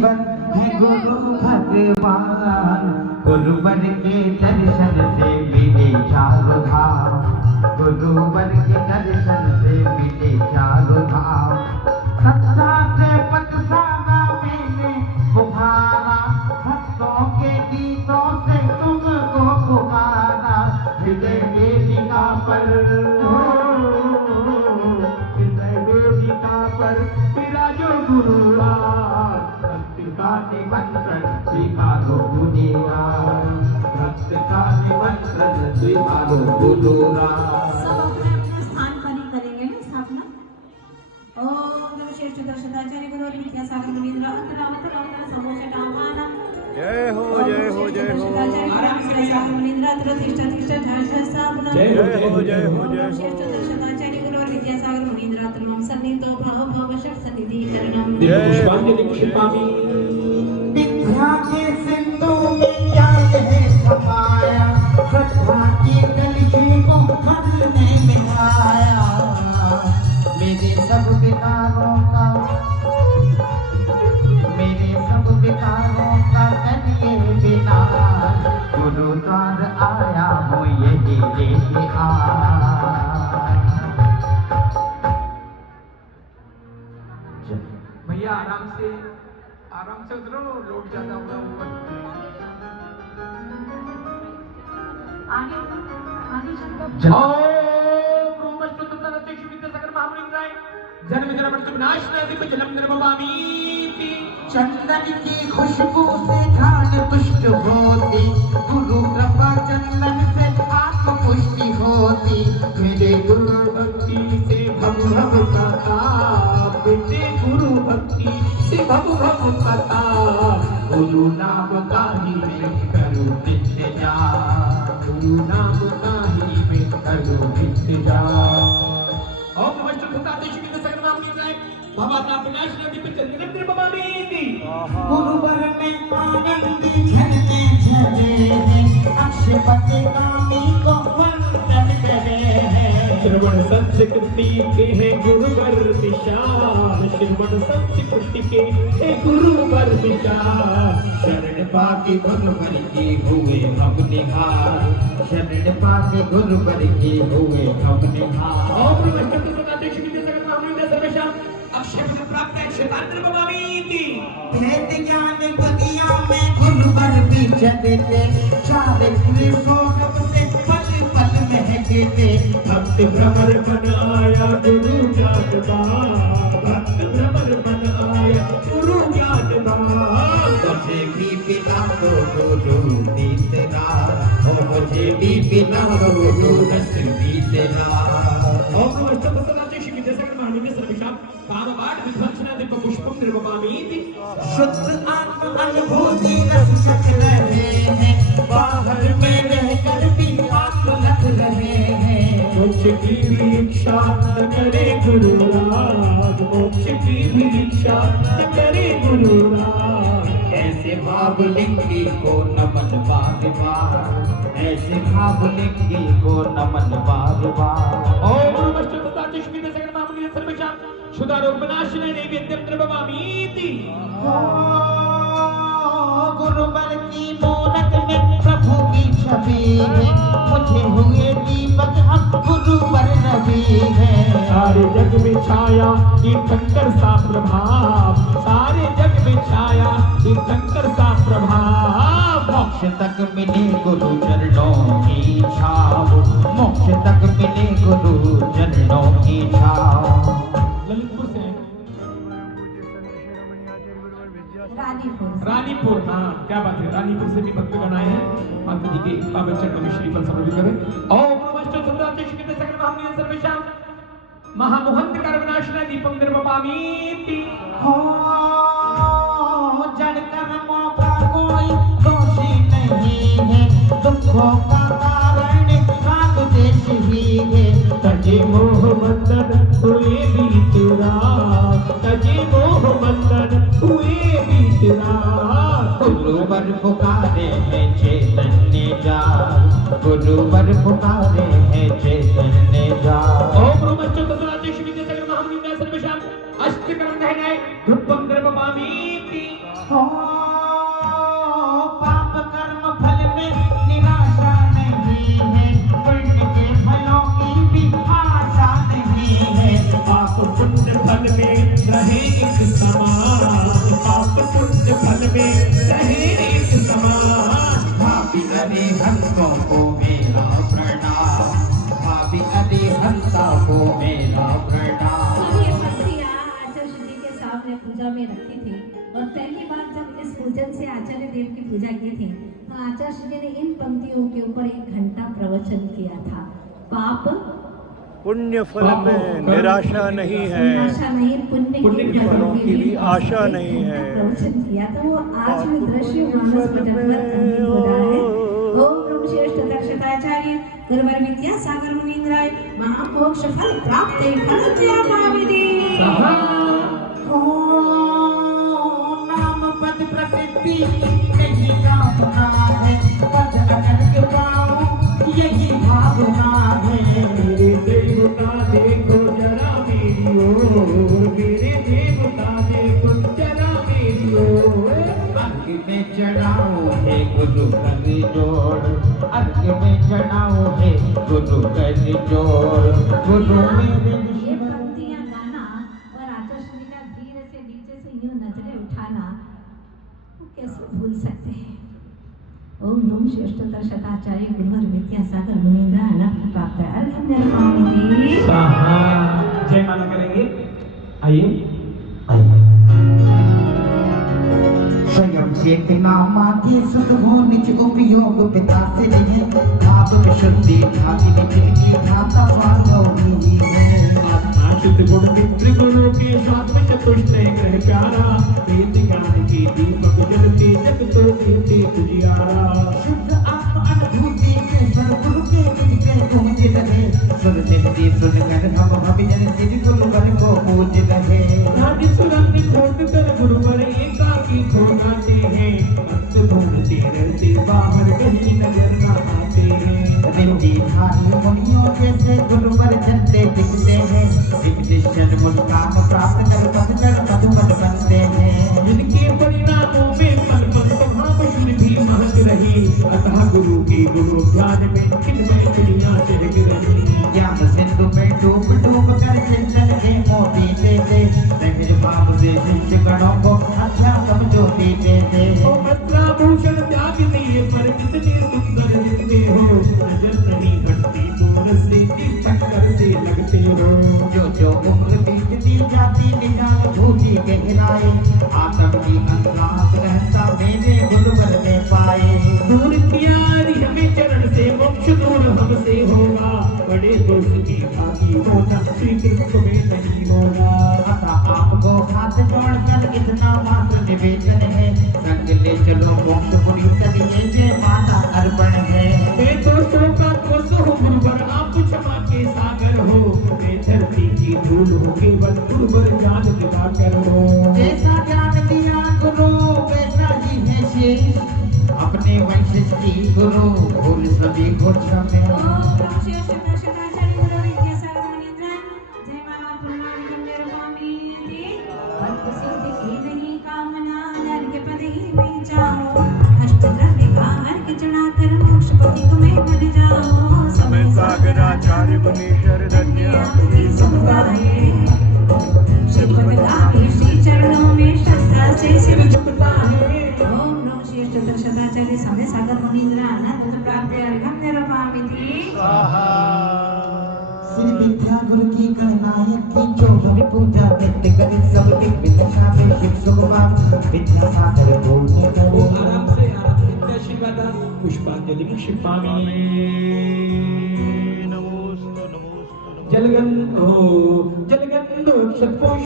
ईश्वर है गुरु भगवान। गुरुवर के दर्शन से मिले चारों धाम, गुरुवर के दर्शन से मिले चारों धाम। सत्ता से पतसाना मैंने बुखारा, भक्तों के गीतों से तुमको पुकारा। हृदय वेदिका पर, हृदय वेदिका पर विराजो गुरुराज। भक्त का निमंत्रण स्वीकारो गुरुराज, भक्त का निमंत्रण स्वीकारो गुरुराज। सब अपने अपने स्थान पर ही करेंगे ना स्थापना। ओम नमः श्री दर्शनाचार्य गुरु विद्यासागर मुनींद्र अंतरावत रावण समोषट आह्वान। जय हो जय हो जय हो। दर्शनाचार्य मुनींद्र प्रतिष्ठा प्रतिष्ठा ध्यान स्थापना। जय हो जय हो जय हो। श्री दर्शनाचार्य गुरु विद्यासागर मुनींद्र तन्मम सन्निधो भाव भावशक्ति सन्निधिकरणम। पुष्पांजलि क्षिपामि। विद्या के सिंधु में ज्ञान है समाया, श्रद्धा की कलशी को मन में मिलाया। मेरे सब विकारों का, मेरे सब विकारों का करिए विनाश। गुरु द्वार आया हूँ यही लेके आ। भैया आराम से उतरो, लोट जाता होगा ऊपर। आगे चंदन की खुशबू से ध्यान तुष्ट होती, गुरु कृपा चंदन से आत्म पुष्टि होती। मेरे गुरु भक्ति से भव भव प्रताप, मेरे गुरु भक्ति से भव भव प्रताप। गुरु नाम का ही मैं करूं इंतजार, गुरु नाम का ही मैं करूं इंतजार। ओम नमः शिवाय शिविर सगल नाम निराय बाबा का विनाश नदी पे चल निरंतर बाबा नीति। गुरुवर में आनंद झरने झरे हैं, अक्षपति कामी को वंदन करे हैं। श्रवण संस्कृति के हैं गुरुवर विशाल, श्रवण संस्कृति के हैं गुरुवर विशाल। शरण पाके गुरुवर के हुए हम निहार, शरण पाके गुरुवर के हुए हम निहार। ओम नमः शिवाय शिविर सगल नाम निराय सर्वेशा अक्षय पद प्राप्त है क्षेत्रांतर बाबा नीति। भेद ज्ञान बुद्धिया में गुरुवर विचरते, चारित्र सौरभ से पल पल महकते। भक्त भ्रमर बन आया गुरु ज्ञान बाण, भक्त भ्रमर बन आया गुरु ज्ञान बाण। मुझे भी पिला दो गुरु तेरा, ओ मुझे भी पिला दो गुरु रस भी तेरा। ओम नमः शिवाय शिविर सगल नाम निराय सर्वेशा कामवाड विध्वंसना दिव्य पुष्पम निर्वपामीति। शुद्ध आत्म अनुभूति रस सक रहे हैं, बाहर में रहकर भी आत्म लग रहे हैं। मोक्ष की भी इच्छा न करे गुरुराज, मोक्ष की भी इच्छा न करे गुरुराज। ऐसे भावलिंगी को नमन बार बार, ऐसे भावलिंगी को नमन बार बार। ओम नमः शिवाय शिविर सगल नाम निराय सर्वेशा क्षुधा रोग विनाशिने नैवेद्यम निर्वपामीति। गुरुवर की मूरत में प्रभु की छवि है, मुझे हुए दीपक हम गुरुवर नबी है। सारे जग में छाया तीर्थंकर सा प्रभाव, सारे जग में छाया तीर्थंकर सा प्रभाव। मोक्ष तक मिले गुरु चरणों की छाव, मोक्ष तक मिले गुरु चरणों की छाव। ललितपुर से हैं। रानीपुर। हाँ क्या बात है, रानीपुर से भी भक्तगण आए हैं। माता जी के पावन चरणों में श्रीफल समर्पित करें। ओम नमः शिवाय शिविर सगल नाम निराय सर्वेशा महामोहंत कर विनाशिने दीपम निर्वपामीति। हो जड़ कर्मों का कोई दोषी नहीं है, दुखों का कारण राग देश ही है। तजे मोह बंधन हुए बीत रात, तजे मोह बंधन हुए बीत रात। गुरुवर पुकारे हैं चैतन्य जा, गुरुवर पुकारे हैं चैतन्य जा। ओम नमः शिवाय शिविर सगल नाम निराय सर्वेशा अष्टकरण है धूपम निर्वपामीति। ओ पाप कर्म फल में निराशा नहीं है, पुण्य के फलों की भी आशा नहीं है। पाप पुण्य फल में रहे एक समान, पाप पुण्य फल में रहे एक समान। भाभी अरिहंतों को मेरा प्रणाम, भाभी अरिहंतों को मेरा प्रणाम। अब ये पत्रियां आचार्य जी के सामने पूजा में रखी थी और पहली बार जब इस पूजन से आचार्य देव की पूजा की थी तो आचार्य जी ने इन पंक्तियों के ऊपर 1 घंटा प्रवचन किया था। पाप पुण्य फल में निराशा नहीं है, आशा नहीं, पुण्य के फलों की भी आशा नहीं है। प्रवचन किया तो वो आज भी दृश्य मानस पटल पर अंकित हो रहा है। ओम ब्रह्मश्रेष्ठ दक्षताचार्य गुरुवर विद्यासागर मुनीन्द्राय महामोक्ष फल प्राप्त फलत्यागाविधि। ओम नाम पद प्रसिद्धि नहीं कामना है, पद अगर पाऊं यही भावना है। मेरे देवता देखो जरा मेरी ओर, मेरे देवता देखो जरा मेरी ओर। अर्घ में चढ़ाओ है गुरु कर जोड़, अर्घ में चढ़ाओ है गुरु कर जोड़। गुरु मेरे ये पंक्तियां गाना और आचार्य जी का धीरे से नीचे से यूं नजरें उठाना वो कैसे भूल सकते हैं। ओम नमः श्रेष्ठतर शताचार्य गुरुवर विद्यासागर मुनीन्द्र अनंत प्राप्त अर्घ्यनिर्मामिति। जय माला करेंगे। आइए स्वयं चेतना माते सुख हो निज उपयोग पिता से नहीं, भाव में शुद्धि भाति में जिनकी भ्राता माधवी है। आश्रित गुण मित्र गुरु के साथ में चतुष्ट ग्रह प्यारा, वेद ज्ञान की दीपक जलते जग तो देते तुझियारा। शुद्ध आत्म अनुभूति के सद्गुरु के निज के गूंज रहे, सुर नित्य सुनकर हम जन सिर गुरुवर को पूज रहे। नाद सुरंग खोद कर गुरुवर एकाकी खो जाते हैं, अंत ढूंढते रहते बाहर कहीं नजर न आते हैं। रिद्धि धारी मुनियों जैसे गुरुवर चलते दिखते हैं, निश्चल मुस्कान प्राप्त कर पथकर मधुमत बनते हैं। जिनके परिणामों में पल पल स्वभाव शुद्ध भी महक रही, अतः गुरु के गुरु ध्यान में चिन्मय चिड़िया चहक रही। ज्ञान सिंधु में डूब डूब कर चिंतन के मोती देते, सहज भाव से शिष्य गणों को अध्यात्म ज्योति देते। वस्त्राभूषण त्याग दिए पर कितने सुंदर दिखते हो, नजर नहीं हटती दूर से टक्कर से लगते हो। जो उम्र बीतती जाती निजानुभूति गहराए, आत्म की अंतरात्म रहता मेरे गुरुवर में पाए। दूर किया हमें चरण से मोक्ष दूर हमसे होगा, बड़े दोस्त की भागी होना श्री कृष्ण में नहीं होगा। अतः आपको हाथ जोड़कर इतना मात्र निवेदन है, संग ले चलो मोक्ष पुरी करिए ये माता अर्पण है। मैं दोस्तों का दोस्त हूँ गुरुवर, आप क्षमा के सागर हो, मैं धरती की धूल हूँ केवल गुरुवर ज्ञान दिवाकर हो। जैसा ज्ञान दिया गुरु वैसा ही है शेष, अपने वंशज की गुरु भूल सभी को क्षमे। ओम ब्रह्मश्रेष्ठ दक्षताचार्य गुरुवर विद्यासागर मुनीन्द्र जय माला पुण्यनिर्मामिति। भक्त सिद्धि की नहीं कामना, नरक पद ही में जाओ, अष्टद्रव्य का अर्घ्य चढ़ाकर मोक्ष पति को मैं बन जाओ। समय सागराचार्य मुनीश्वर धन्य श्रीपद का श्री चरणों में श्रद्धा से सिर झुकता है। ओम नमः श्रेष्ठ दक्षताचार्य समय सागर मुनीन्द्र अनंत प्राप्त अर्घ्यनिर्मामिति। श्री विद्या गुरु की गणनायक की जो भवि पूजा नित्य करे, सब विद्या में शिव सुगम विद्या सागर बोलने करे। आराम से आशीर्वाद पुष्पांजलि क्षिपामि। नमोस्तु नमोस्तु जलगंधो जलगंधो क्षत्पुष